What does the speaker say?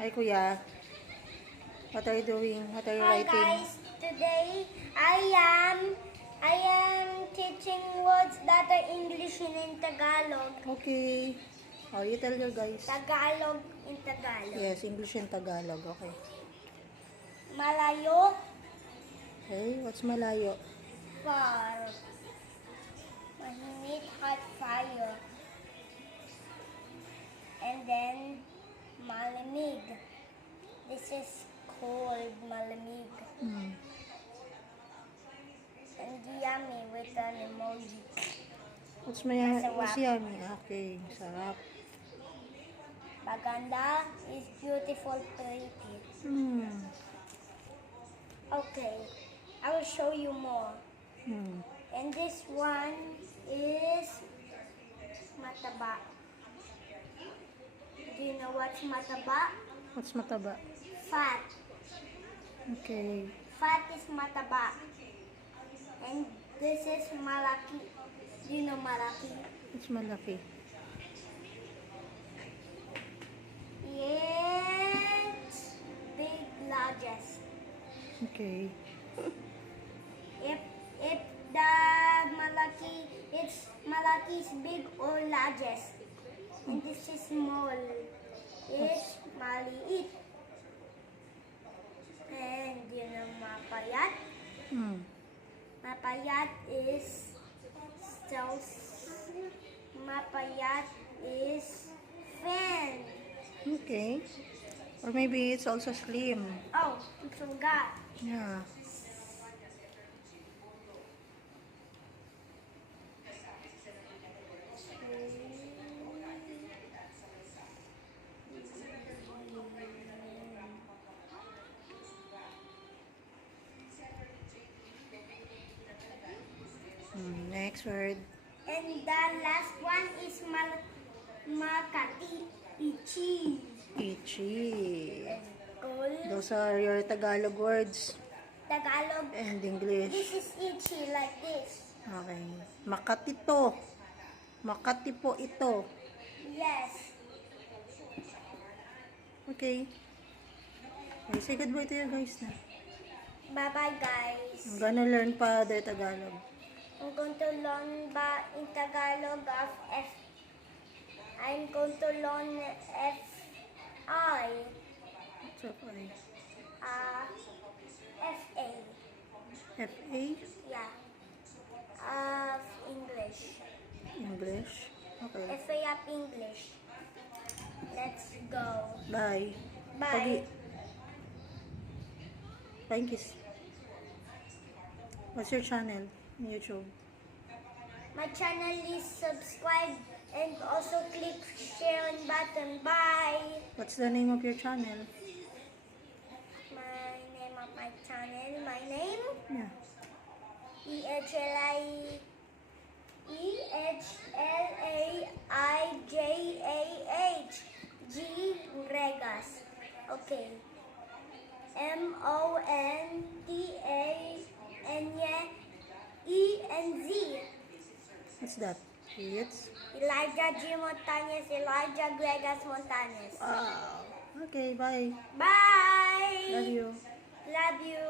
Hi, Kuya. What are you doing? What are you Hi writing? guys, today I am teaching words that are English in Tagalog. Okay. Oh, you tell your guys. Tagalog in Tagalog. Yes, English and Tagalog. Okay. Malayo, Okay, what's malayo? far. Mahinit, hot fire. And then malamig. This is cold, malamig. Hmm. And yummy with an emoji. What's Masarap. yummy? Okay, sarap. Maganda is beautiful, pretty. Hmm. Okay, I will show you more. Hmm. And this one is mataba. Do you know what's mataba? What's mataba? Fat. Okay. Fat is mataba. And this is malaki. Do you know malaki? What's malaki? It's big, largest. Okay. If the malaki is big or largest, and this is small, it's maliit. And you know mapayat? Hmm. Mapayat is mapayat is fan. Okay. Or maybe it's also slim. Oh, I forgot. Yeah. Next word. And the last one is makati, ichi. Ichi. Cool. Those are your Tagalog words Tagalog. and English. This is itchy like this. Okay. Makati to. Makati po ito. Yes. Okay. Okay, say goodbye to your guys na. Bye-bye, guys. I'm gonna learn pa other Tagalog. I'm going to learn in Tagalog of F. I'm going to learn F-I. What's up, ay? F-A. F-A? Yeah. Of English. English? Okay. F-A of English. Let's go. Bye. Bye. Pogi. Thank you. What's your channel on YouTube? My channel is subscribe and also click share button. Bye. What's the name of your channel? My name of my channel. My name Yeah. EHLAIJAH G Gregas. Okay. MONTANYENZ. What's that? It's? Elijah G. Montañez, Elijah Gregas Montañez. Wow. Okay, bye. Bye. Love you. Love you.